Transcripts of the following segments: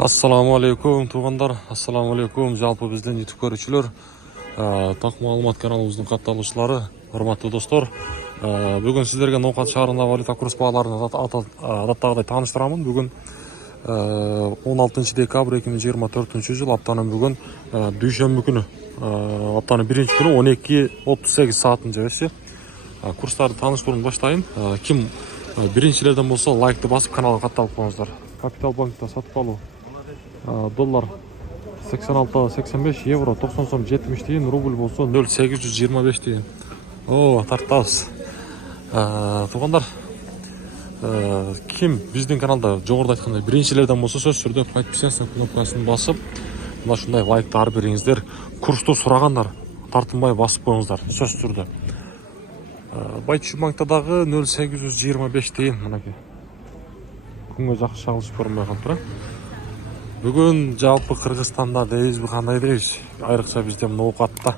Ассаламу алейкум туғандар, ассаламу алейкум жалпы бізден YouTube көрушілер, тақ маалымат каналымыздың катталушылары, урматтуу достор. Бүгін сіздерге ноқат шаарында валюта курс бағаларын адаттағыдай таныштырамын. Бүгін 16 декабрь 2024 жыл, аптаның бүгін дүйшембі күні, аптаның бірінші күні 12:38 саатын жабасы. Курстарды таныштыруын баштайын. Ким биринчилерден болса лайкты басып каналға катталып қойыңыздар. Капитал банкта сатып алу доллар 86-85, евро 90 сом 70 дейін, рубль болса 0,825 дейін. Тартабыз. Туғандар, ким біздің каналда жоғырда айтқандай биринчилерден болса сөз түрде подписаться кнопкасын басып, мына шундай лайкты ар бериңиздер. Курсты сұрағандар тартынбай басып қойыңыздар сөз түрде. Байтүші банктадағы 0,825 дейін, мынаке күнге жақсы шағылышып көрінбей қалып тұра. Бүгін жалпы Қырғызстанда дейбізбі, қандай дейбіз, айрықша бізде ноқатта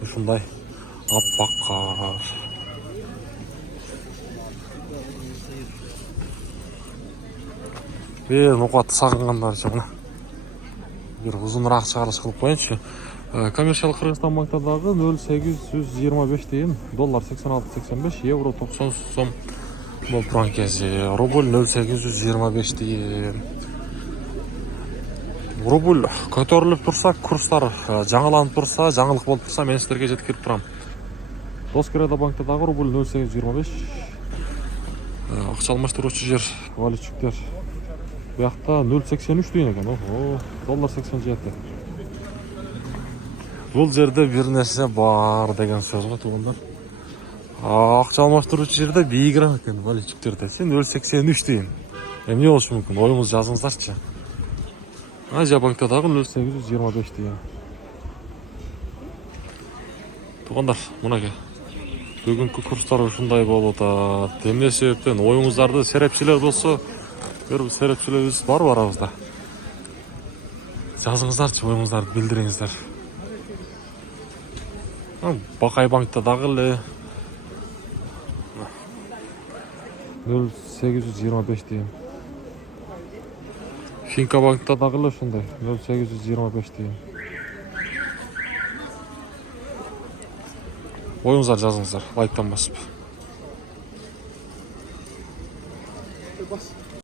ушундай аппақ қар. Ноқатты сағынғандар үшін бір ұзынырақ шығарылыш қылып қойыншы. Коммерциялық Қырғызстан банктадағы 0,825 дейін, доллар 86-85, евро 90 сом бұл тұрған кезде, рубль 0,825 дейін. Рубль көтеріліп тұрса, курстар жаңаланып тұрса, жаңалық болып тұрса, мен сіздерге жеткіріп тұрам. Доскереда банктадағы рубль 0,825, ақша алмаштырушы жер, валютчиктер. Бұяқта 0,83 дейін екен, доллар 87. Бұл жерде бір нәрсе бар деген сөз ғой туғандар. Ақша алмаштырушы жерде бейгірам екен валютчиктерде. Сен 0,83 дейін. Не олшы мүмкін, ойымыз жазыңыздаршы. Азия банктадағы 0,825 дейін. Туғандар, мұнаке. Бүгінгі курстар ұшындай болуды. Темне себептен ойыңыздарды серепшілер болса, бір серепшілеріміз бар арамызда. Жазыңыздаршы, ойыңыздарды білдіріңіздер. Бақай банктадағы 0,825 дейін. Финка банктадағы ұшындай 0,825 дейін. Ойыңыздар жазыңыздар, лайктан басып.